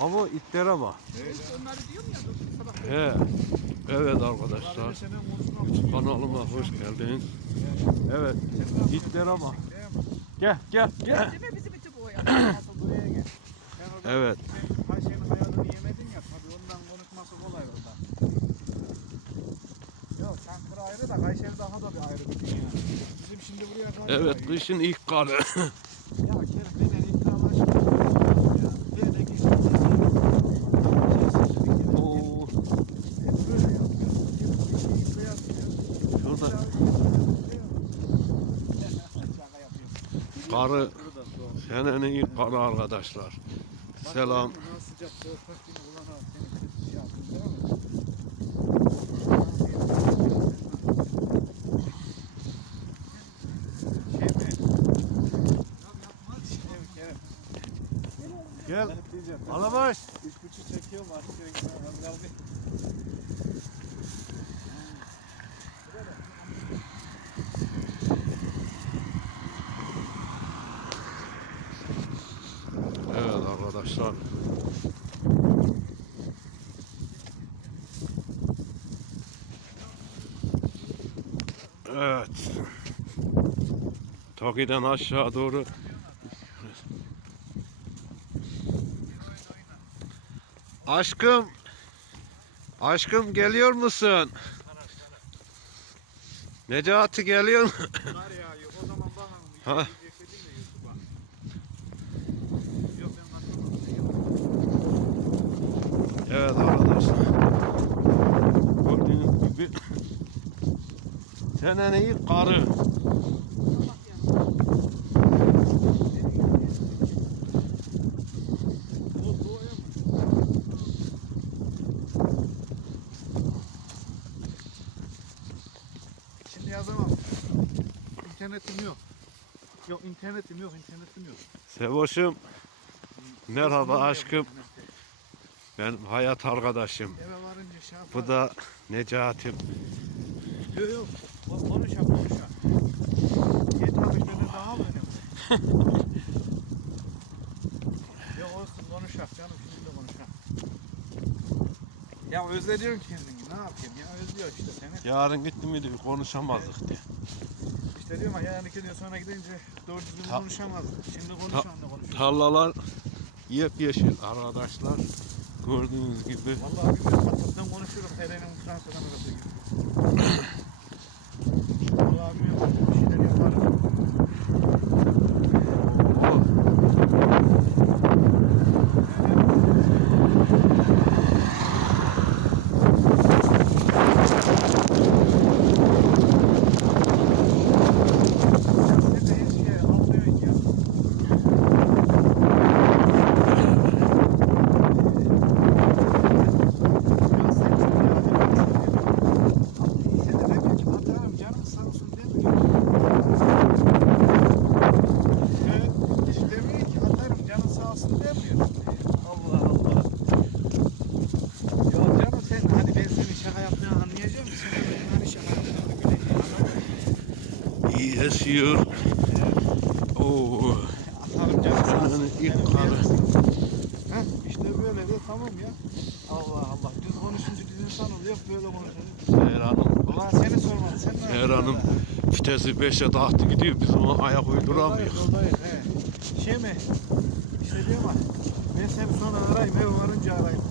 Ama itlere bak. He. Evet arkadaşlar. Kanalıma hoş geldin. Evet. İtlere bak. Gel gel gel. Değil mi bizim iti bu ya? Asıl buraya gel. Sen orada Evet. sen Ayşe'nin ayarını yemedin ya tabii ondan konuşması kolay orada. Yok Çankırı ayrı da Kayseri daha da bir ayrı bir dünya. Bizim şimdi buraya kadar Evet kışın ilk karı. Ya Kerim neden iddialar şimdi ya. Böyle geçti. Oo, Hep böyle yapıyor. Bir şey yapıyor. şurada Şaka yapıyorum. Karı senenin ilk karı arkadaşlar. Selam. Gel. Alabaş. Üç buçuk çekiyorum artık. Ben kaldı. Evet arkadaşlar. Evet. Toki'den aşağı doğru Aşkım Aşkım geliyor musun? Necati geliyor mu? Ha. Yükledim de YouTube'a. Yok ben katılmadım. Evet arkadaşlar. Gördüğünüz gibi senenin ilk karı. Şimdi yazamam. İnternetim yok. Yok internetim yok, internetim yok. Sevoş'um. Merhaba aşkım. Ben hayat arkadaşım. Eve varınca şey yapar. Bu da Necati'm. Yok yok. Konuşa konuşa. Yedi abi benden daha mı önemli? yok olsun konuşak canım şimdi de konuşak. Ya özlediyorsun kendini ne yapayım ya özlüyor işte seni. Yarın gitti miydi konuşamazdık diye. İşte diyorum ya yani iki gün sonra gidince doğru düzgün Ta- konuşamazdık. Şimdi konuşan da konuşuyor. Tarlalar yepyeşil arkadaşlar. Gördüğünüz gibi. Vallahi gün WhatsApp'tan konuşuyoruz Eren'in Fransa'dan arası gibi. Vallahi bilmiyorum bir şeyler yaparız. Oo, Ya sen de her şeye anlıyorsun ya. Ya sen çok yani. Sen de demiyor ki atarım canım sağ olsun demiyor. Evet, hiç demiyor ki atarım canım sağ olsun demiyor. Allah Allah. Ya canım sen hani ben senin şaka yaptığını anlayacağım. Sen de benim hani şaka yaptığımı bileceksin. Anladın mı? iyi esiyor. Oo, senenin ilk karı. İşte böyle de tamam ya. Allah Allah. Düz konuşunca düz insan oluyor. Böyle konuşunca. Seher Hanım. Ulan seni sormadı. Sen ne Seher Hanım vitesi 5'e tahtı gidiyor. Biz ona ayak uyduramıyoruz. yoldayız. He. Şey mi? İşte diyorum. Ben seni sonra arayayım. Ev varınca arayayım.